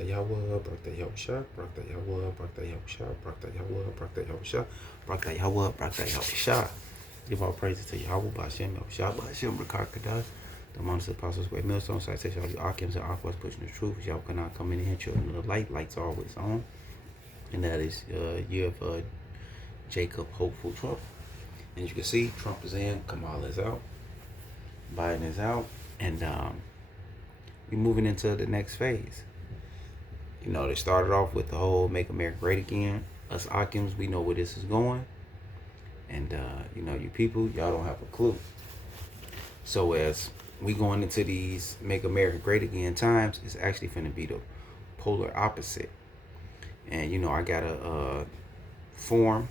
Yawa, Brakta Yahusha, Brakta Yawa, Brakta Yahusha, Brakta Yawa, Brakta Yahusha, Brakta Yawa, Brakta Yahusha. Give all praises to Yahweh, Ba'ashem, Yahushua, Ba'ashem, Rakakadah, the months of the apostles, great millstones, citation, all the Akims and Aquas pushing the truth. Yahweh cannot come in here, children of the light, light's always on. And that is year of Jacob, hopeful Trump. And as you can see, Trump is in, Kamala is out, Biden is out, and we're moving into the next phase. You know, they started off with the whole Make America Great Again. Us Akims, we know where this is going. And, you know, you people, y'all don't have a clue. So as we going into these Make America Great Again times, it's actually finna be the polar opposite. And, you know, I got a form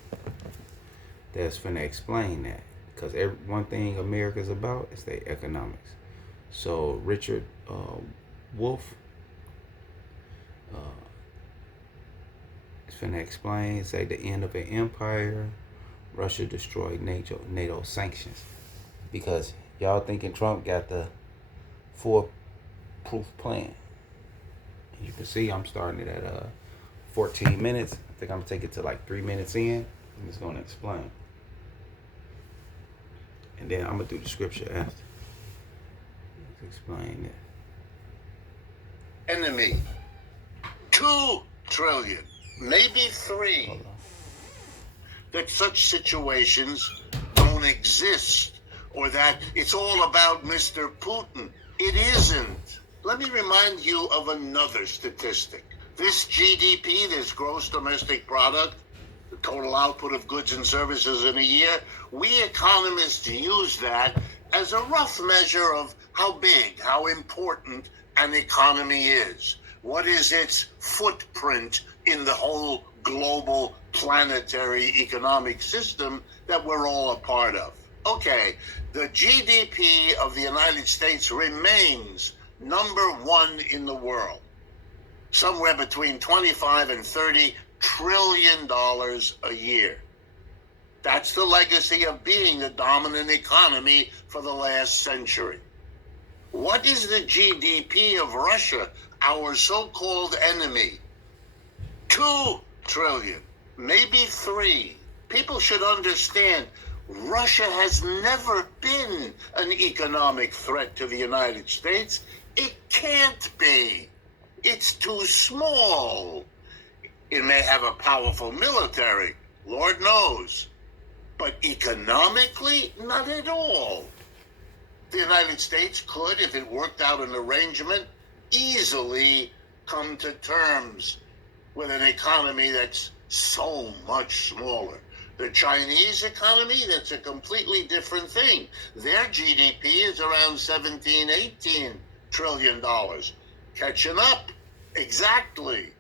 that's finna explain that. Because one thing America's about is their economics. So Richard Wolff is finna explain, say the end of an empire. Russia destroyed NATO sanctions. Because y'all thinking Trump got the foolproof plan. As you can see, I'm starting it at 14 minutes. I think I'm gonna take it to like 3 minutes in. I'm just gonna explain. And then I'm gonna do the scripture after. Let's explain it. Enemy. 2 trillion, maybe 3. Hold on. That such situations don't exist, or that it's all about Mr. Putin. It isn't. Let me remind you of another statistic. This GDP, this gross domestic product, the total output of goods and services in a year, we economists use that as a rough measure of how big, how important an economy is. What is its footprint in the whole global planetary economic system that we're all a part of? Okay, the GDP of the United States remains #1 in the world, somewhere between 25 and 30 trillion dollars a year. That's the legacy of being the dominant economy for the last century. What is the GDP of Russia, our so-called enemy? 2 trillion, maybe 3. People should understand Russia has never been an economic threat to the United States. It can't be. It's too small. It may have a powerful military, Lord knows, but economically, not at all. The United States could, if it worked out an arrangement, easily come to terms with an economy that's so much smaller. The Chinese economy, that's a completely different thing. Their GDP is around 17, 18 trillion dollars. Catching up, exactly.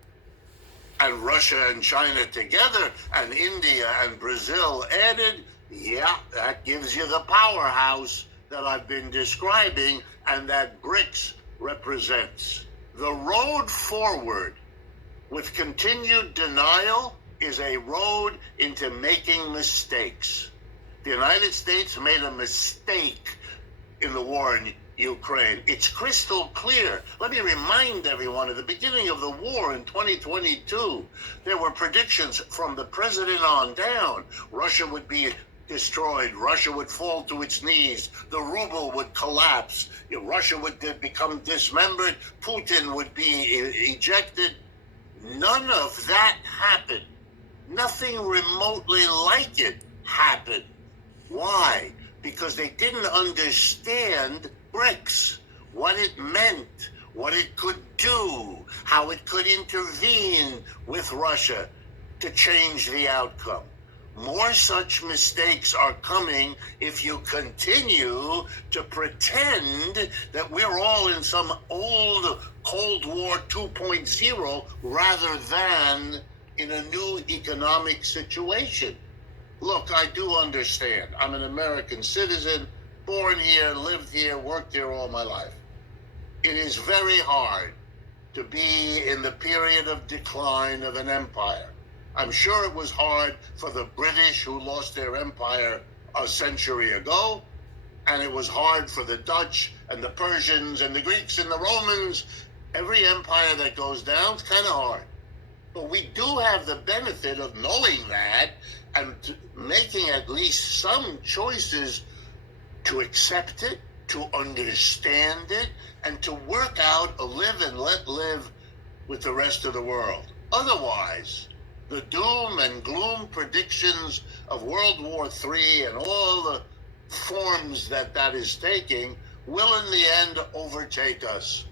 And Russia and China together, and India and Brazil added, yeah, that gives you the powerhouse that I've been describing and that BRICS represents. The road forward with continued denial is a road into making mistakes. The United States made a mistake in the war in Ukraine. It's crystal clear. Let me remind everyone, at the beginning of the war in 2022, there were predictions from the president on down. Russia would be destroyed. Russia would fall to its knees. The ruble would collapse. Russia would become dismembered. Putin would be ejected. None of that happened. Nothing remotely like it happened. Why? Because they didn't understand BRICS, what it meant, what it could do, how it could intervene with Russia to change the outcome. More such mistakes are coming if you continue to pretend that we're all in some old Cold War 2.0 rather than in a new economic situation. Look, I do understand. I'm an American citizen, born here, lived here, worked here all my life. It is very hard to be in the period of decline of an empire. I'm sure it was hard for the British, who lost their empire a century ago, and it was hard for the Dutch and the Persians and the Greeks and the Romans Every empire that goes down is kind of hard. But we do have the benefit of knowing that and making at least some choices to accept it, to understand it, and to work out a live and let live with the rest of the world. Otherwise, the doom and gloom predictions of World War III and all the forms that that is taking will in the end overtake us.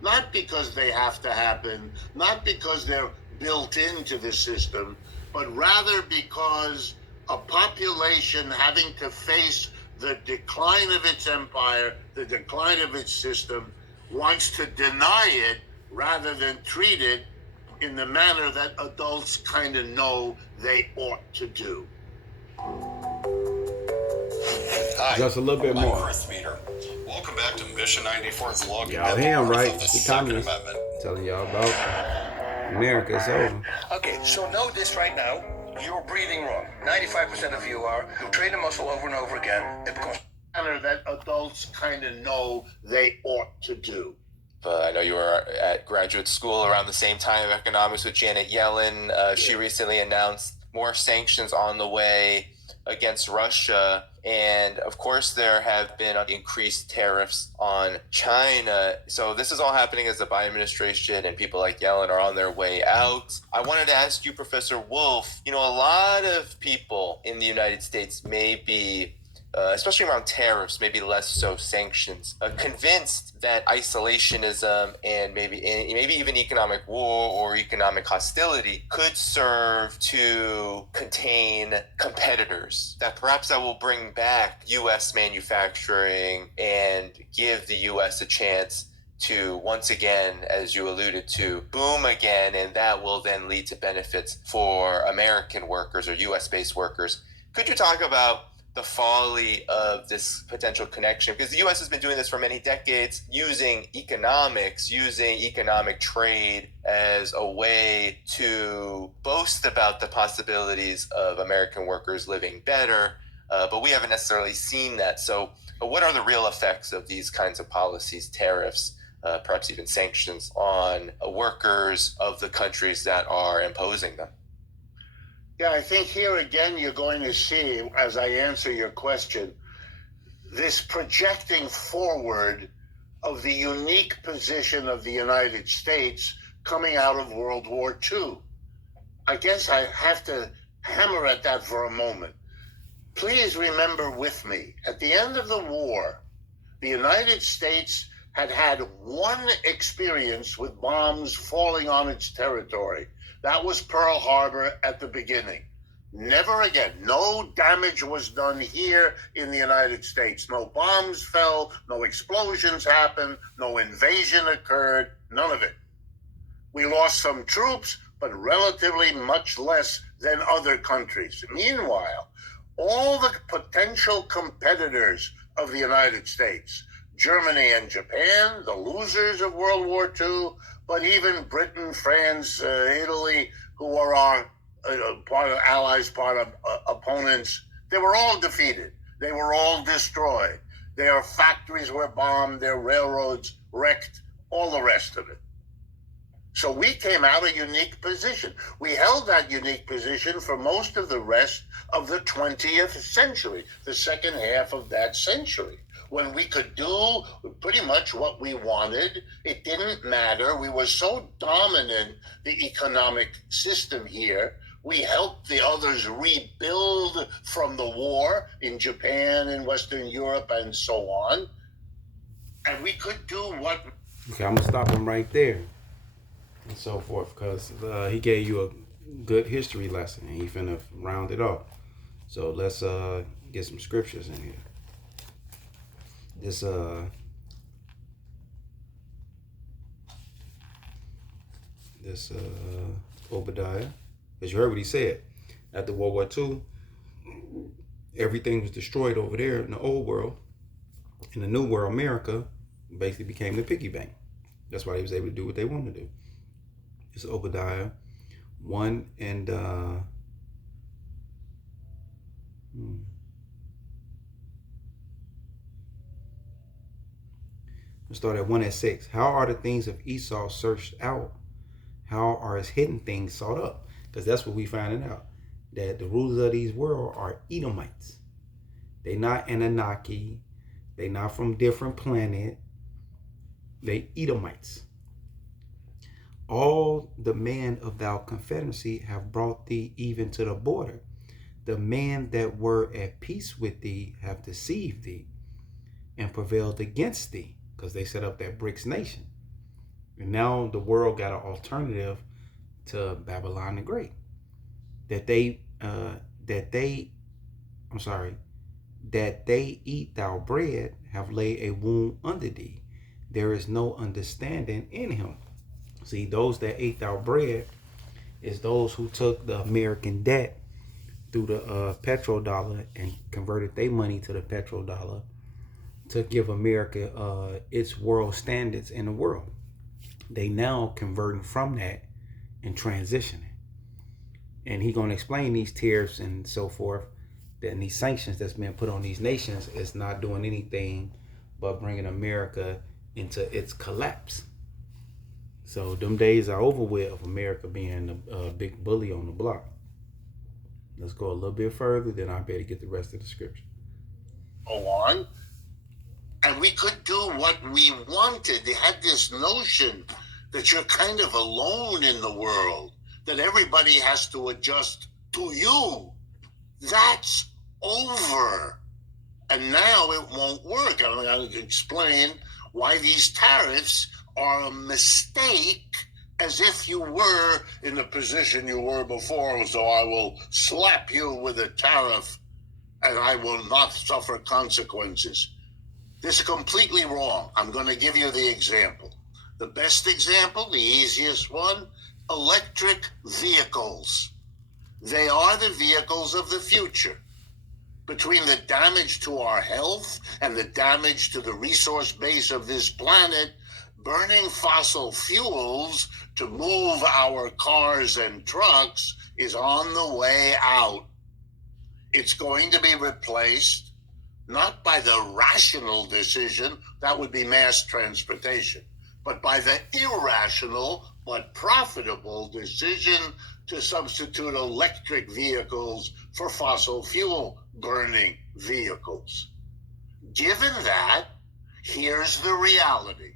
Not because they have to happen, not because they're built into the system, but rather because a population having to face the decline of its empire, the decline of its system, wants to deny it rather than treat it in the manner that adults kind of know they ought to do. Hi, Just a little bit more. I'm Chris Meter. Welcome back to Mission 94's Law Y'all hear him, right? of the The Second communists Amendment. telling y'all about America. It's over. Okay, so know this right now. You're breathing wrong. 95% of you are. You train the muscle over and over again. It becomes Manner that adults kind of know they ought to do. I know you were at graduate school around the same time of economics with Janet Yellen. She recently announced more sanctions on the way against Russia. And of course, there have been increased tariffs on China. So this is all happening as the Biden administration and people like Yellen are on their way out. I wanted to ask you, Professor Wolff, a lot of people in the United States may be especially around tariffs, maybe less so sanctions, convinced that isolationism and maybe even economic war or economic hostility could serve to contain competitors, that perhaps that will bring back U.S. manufacturing and give the U.S. a chance to once again, as you alluded to, boom again, and that will then lead to benefits for American workers or U.S.-based workers. Could you talk about the folly of this potential connection? Because the U.S. has been doing this for many decades, using economic trade as a way to boast about the possibilities of American workers living better, but we haven't necessarily seen that. So what are the real effects of these kinds of policies, tariffs, perhaps even sanctions on workers of the countries that are imposing them? Yeah, I think here again you're going to see, as I answer your question, this projecting forward of the unique position of the United States coming out of World War II. I guess I have to hammer at that for a moment. Please remember with me, at the end of the war, the United States had had one experience with bombs falling on its territory. That was Pearl Harbor at the beginning. Never again. No damage was done here in the United States. No bombs fell, no explosions happened, no invasion occurred, none of it. We lost some troops, but relatively much less than other countries. Meanwhile, all the potential competitors of the United States, Germany and Japan, the losers of World War II, but even Britain, France, Italy, who are our part of allies, part of opponents, they were all defeated. They were all destroyed. Their factories were bombed, their railroads wrecked, all the rest of it. So we came out a unique position. We held that unique position for most of the rest of the 20th century, the second half of that century, when we could do pretty much what we wanted. It didn't matter. We were so dominant, the economic system here. We helped the others rebuild from the war in Japan, in Western Europe, and so on. And we could do what... Okay, I'm going to stop him right there and so forth, because he gave you a good history lesson and he finna round it off. So let's get some scriptures in here. This Obadiah, as you heard what he said, after World War II, everything was destroyed over there in the old world. In the new world, America basically became the piggy bank. That's why he was able to do what they wanted to do. It's Obadiah 1 and Let's start at 1 at 6. How are the things of Esau searched out? How are his hidden things sought up? Because that's what we finding out. That the rulers of these world are Edomites. They not Anunnaki. They not from different planet. They Edomites. All the men of thou confederacy have brought thee even to the border. The men that were at peace with thee have deceived thee and prevailed against thee, because they set up that BRICS nation. And now the world got an alternative to Babylon the Great. That they eat thou bread, have laid a wound under thee. There is no understanding in him. See, those that ate thou bread is those who took the American debt through the petrodollar and converted their money to the petrodollar to give America its world standards in the world. They now converting from that and transitioning. And he gonna explain these tariffs and so forth, that these sanctions that's been put on these nations is not doing anything but bringing America into its collapse. So them days are over with of America being a big bully on the block. Let's go a little bit further, then I better get the rest of the scripture. Go on. And we could do what we wanted. They had this notion that you're kind of alone in the world, that everybody has to adjust to you. That's over. And now it won't work. I'm going to explain why these tariffs are a mistake, as if you were in the position you were before. So I will slap you with a tariff and I will not suffer consequences. This is completely wrong. I'm going to give you the example. The best example, the easiest one, electric vehicles. They are the vehicles of the future. Between the damage to our health and the damage to the resource base of this planet, burning fossil fuels to move our cars and trucks is on the way out. It's going to be replaced not by the rational decision, that would be mass transportation, but by the irrational but profitable decision to substitute electric vehicles for fossil fuel burning vehicles. Given that, here's the reality.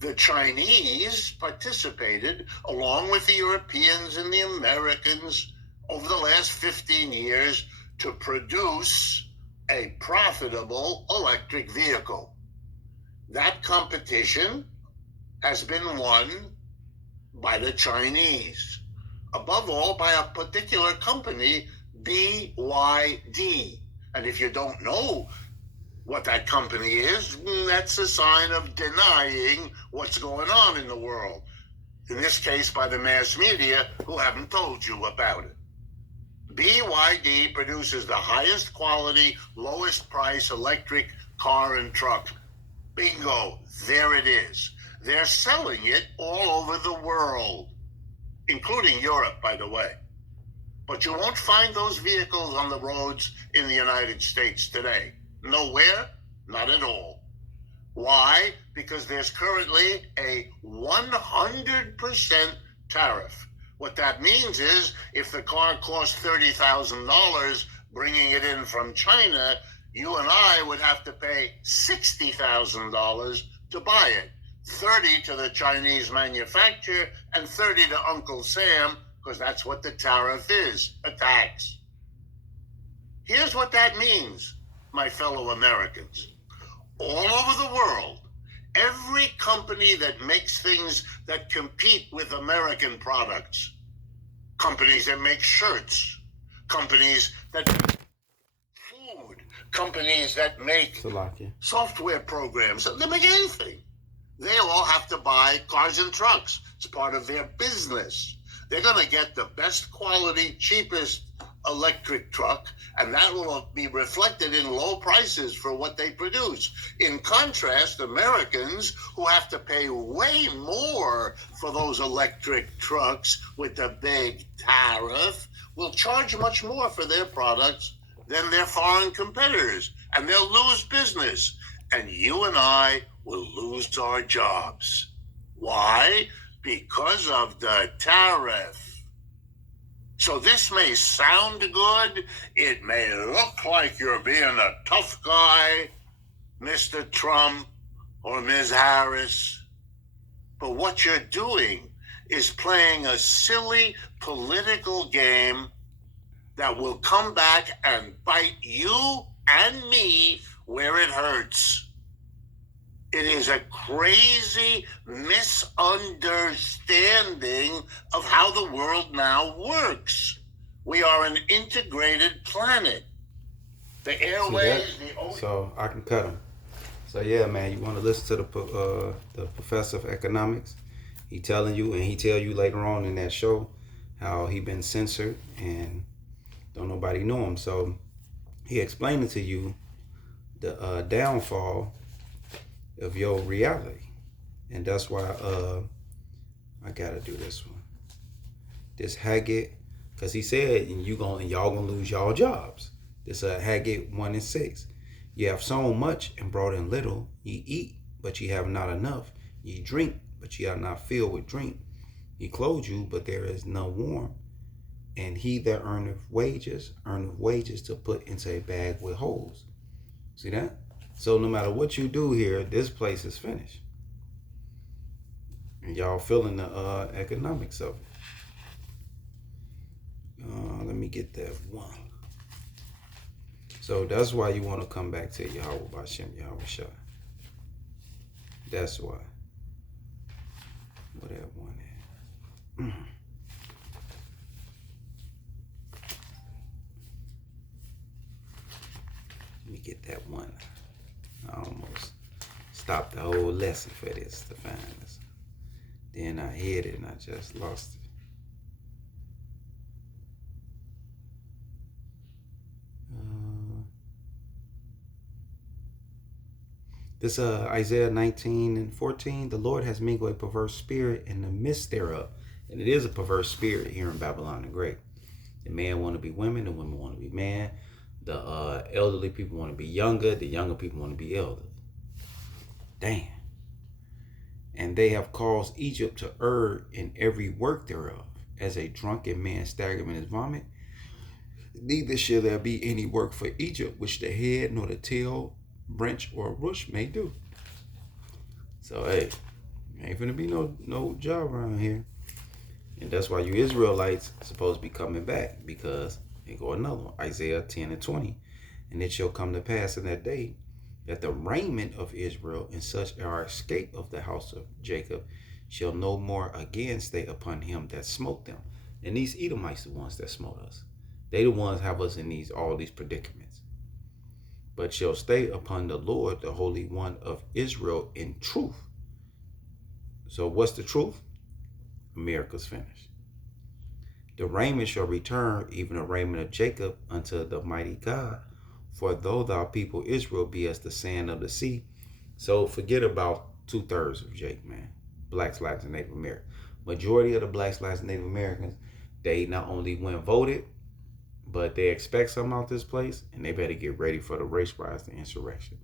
The Chinese participated, along with the Europeans and the Americans, over the last 15 years to produce a profitable electric vehicle. That competition has been won by the Chinese, above all by a particular company, BYD. And if you don't know what that company is, that's a sign of denying what's going on in the world. In this case, by the mass media who haven't told you about it. BYD produces the highest quality, lowest price electric car and truck. Bingo, there it is. They're selling it all over the world, including Europe, by the way. But you won't find those vehicles on the roads in the United States today. Nowhere, not at all. Why? Because there's currently a 100% tariff. What that means is if the car costs $30,000 bringing it in from China, you and I would have to pay $60,000 to buy it. 30 to the Chinese manufacturer and 30 to Uncle Sam, because that's what the tariff is, a tax. Here's what that means, my fellow Americans. All over the world, every company that makes things that compete with American products, companies that make shirts, companies that make food, companies that make software programs, they make anything. They all have to buy cars and trucks. It's part of their business. They're going to get the best quality, cheapest electric truck, and that will be reflected in low prices for what they produce. In contrast, Americans who have to pay way more for those electric trucks with the big tariff will charge much more for their products than their foreign competitors, and they'll lose business. And you and I will lose our jobs. Why? Because of the tariff. So this may sound good. It may look like you're being a tough guy, Mr. Trump or Ms. Harris. But what you're doing is playing a silly political game that will come back and bite you and me where it hurts. It is a crazy misunderstanding of how the world now works. We are an integrated planet. The airways, the ocean. So I can cut him. So yeah, man, you want to listen to the professor of economics? He telling you, and he tell you later on in that show how he been censored and don't nobody know him. So he explaining to you the downfall of your reality, and that's why I gotta do this one. This Haggai, because he said, and y'all gonna lose y'all jobs. This Haggai 1:6. You have sown much and brought in little. Ye eat, but ye have not enough. Ye drink, but ye are not filled with drink. Ye clothe you, but there is no warm. And he that earneth wages to put into a bag with holes. See that? So no matter what you do here, this place is finished. And y'all feeling the economics of it. Let me get that one. So that's why you want to come back to Yahweh Bashem Yahweh Shah. That's why. What that one is. Let me get that one. I almost stopped the whole lesson for this to find this. Then I hit it and I just lost it. This Isaiah 19:14, the Lord has mingled a perverse spirit in the midst thereof. And it is a perverse spirit here in Babylon the Great. The man want to be women, the women want to be man. The elderly people want to be younger, the younger people want to be elderly. Damn. And they have caused Egypt to err in every work thereof, as a drunken man staggereth in his vomit. Neither shall there be any work for Egypt, which the head nor the tail, branch or rush may do. So hey, ain't finna be no job around here. And that's why you Israelites supposed to be coming back, because here go another one, Isaiah 10:20. And it shall come to pass in that day that the raiment of Israel and such are escaped of the house of Jacob shall no more again stay upon him that smote them. And these Edomites the ones that smote us. They the ones have us in all these predicaments. But shall stay upon the Lord, the Holy One of Israel, in truth. So what's the truth? America's finished. The raiment shall return, even the raiment of Jacob, unto the mighty God. For though thou people Israel be as the sand of the sea. So forget about 2/3 of Jake, man. Blacks, Blacks, and Native Americans. Majority of the Blacks, Blacks, and Native Americans, they not only went voted, but they expect something out this place, and they better get ready for the race riots, the insurrection.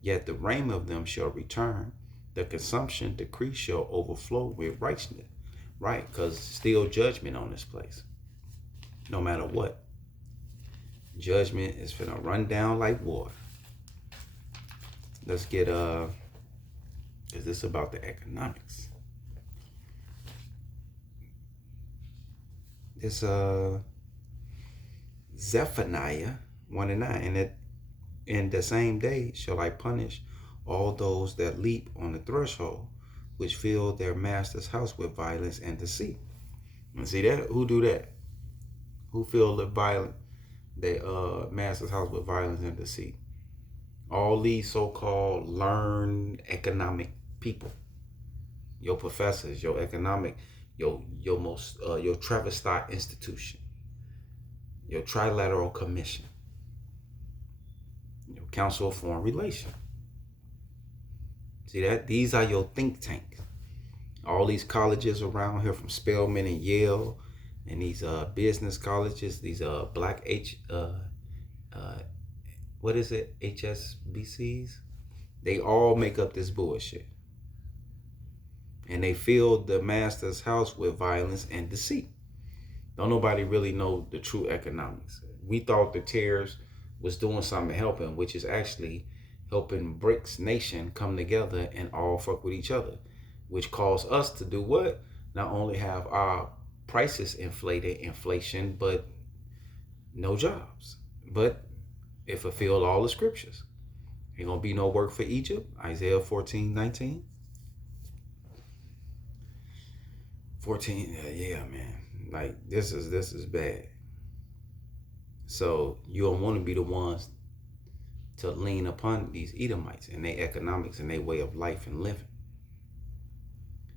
Yet the raiment of them shall return, the consumption decree shall overflow with righteousness. Right, because still judgment on this place. No matter what. Judgment is finna run down like water. Let's get, is this about the economics? This, Zephaniah 1:9, and that in the same day shall I punish all those that leap on the threshold, which fill their master's house with violence and deceit. And see that? Who do that? Who fill the master's house with violence and deceit? All these so-called learned economic people. Your professors, your economic, your Travis Scott Institution, your Trilateral Commission, your Council of Foreign Relations. See that? These are your think tanks. All these colleges around here, from Spelman and Yale, and these business colleges, these black HSBCs, They all make up this bullshit. And they fill the master's house with violence and deceit. Don't nobody really know the true economics. We thought the tariffs was doing something helping, which is actually helping BRICS nation come together and all fuck with each other, which caused us to do what? Not only have our prices inflation, but no jobs. But it fulfilled all the scriptures. Ain't gonna be no work for Egypt, Isaiah 14:19. 14, yeah, man. Like this is bad. So you don't want to be the ones to lean upon these Edomites and their economics and their way of life and living.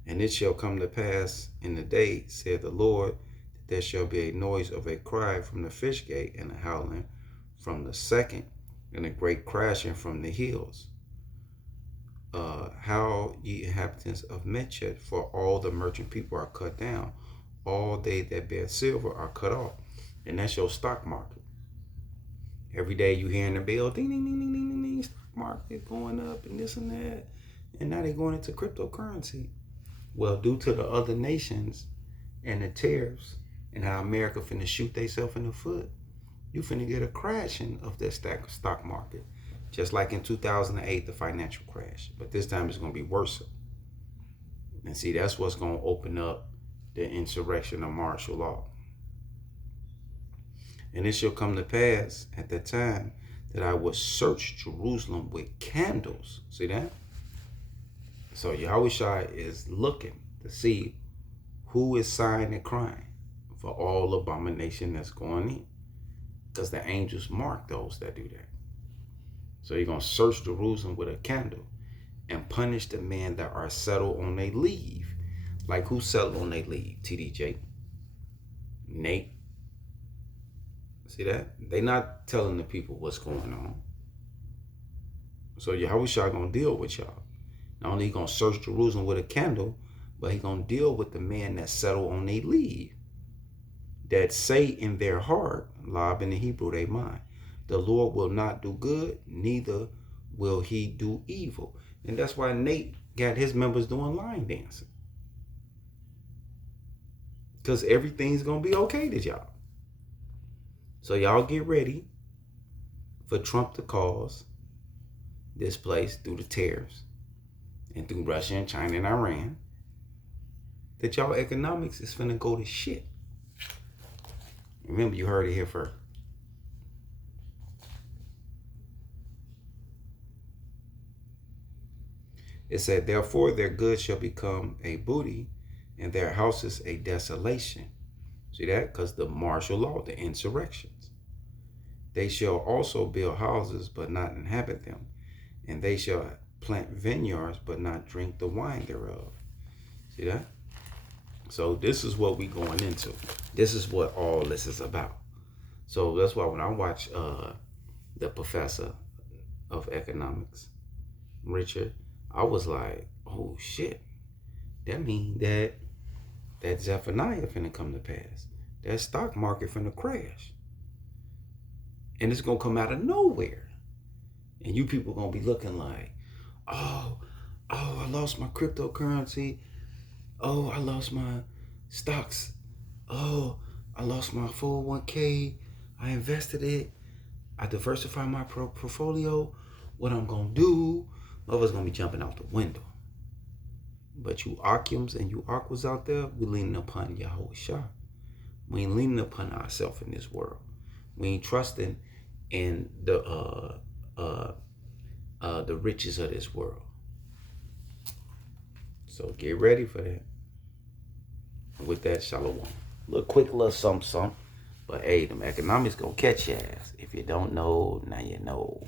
And it shall come to pass in the day, said the Lord, that there shall be a noise of a cry from the fish gate and a howling from the second and a great crashing from the hills. How ye inhabitants of Mechet, for all the merchant people are cut down, all they that bear silver are cut off. And that's your stock market. Every day you hearing the bell, ding, ding, ding, ding, ding, ding, ding, stock market going up and this and that. And now they're going into cryptocurrency. Well, due to the other nations and the tariffs and how America finna shoot themselves in the foot, you finna get a crashing of that stock market. Just like in 2008, the financial crash. But this time it's gonna be worse. And see, that's what's gonna open up the insurrection of martial law. And it shall come to pass at that time that I will search Jerusalem with candles. See that? So Yahushua is looking to see who is sighing and crying for all abomination that's going in. Because the angels mark those that do that. So you're going to search Jerusalem with a candle and punish the men that are settled on their leave. Like who settled on their leave? TDJ, Nate. See that? They not telling the people what's going on. So Yahushua going to deal with y'all. Not only he going to search Jerusalem with a candle, but he going to deal with the men that settle on their leave. That say in their heart, Lab in the Hebrew, they mind, the Lord will not do good, neither will he do evil. And that's why Nate got his members doing line dancing. Because everything's going to be okay to y'all. So y'all get ready for Trump to cause this place through the tariffs and through Russia and China and Iran, that y'all economics is finna go to shit. Remember, you heard it here first. It said, therefore their goods shall become a booty and their houses a desolation. See that? Because the martial law, the insurrections. They shall also build houses, but not inhabit them. And they shall plant vineyards, but not drink the wine thereof. See that? So this is what we going into. This is what all this is about. So that's why when I watch the professor of economics, Richard, I was like, oh shit. That means that Zephaniah finna come to pass. That stock market finna crash. And it's gonna come out of nowhere. And you people gonna be looking like, oh, I lost my cryptocurrency. Oh, I lost my stocks. Oh, I lost my 401k. I invested it. I diversified my portfolio. What I'm gonna do? Mother's gonna be jumping out the window. But you Akims and you Aquas out there, we leaning upon Yahushua. We ain't leaning upon ourselves in this world. We ain't trusting in the riches of this world. So get ready for that. With that, shalom. Quick little something. But hey, them economics gonna catch your ass. If you don't know, now you know.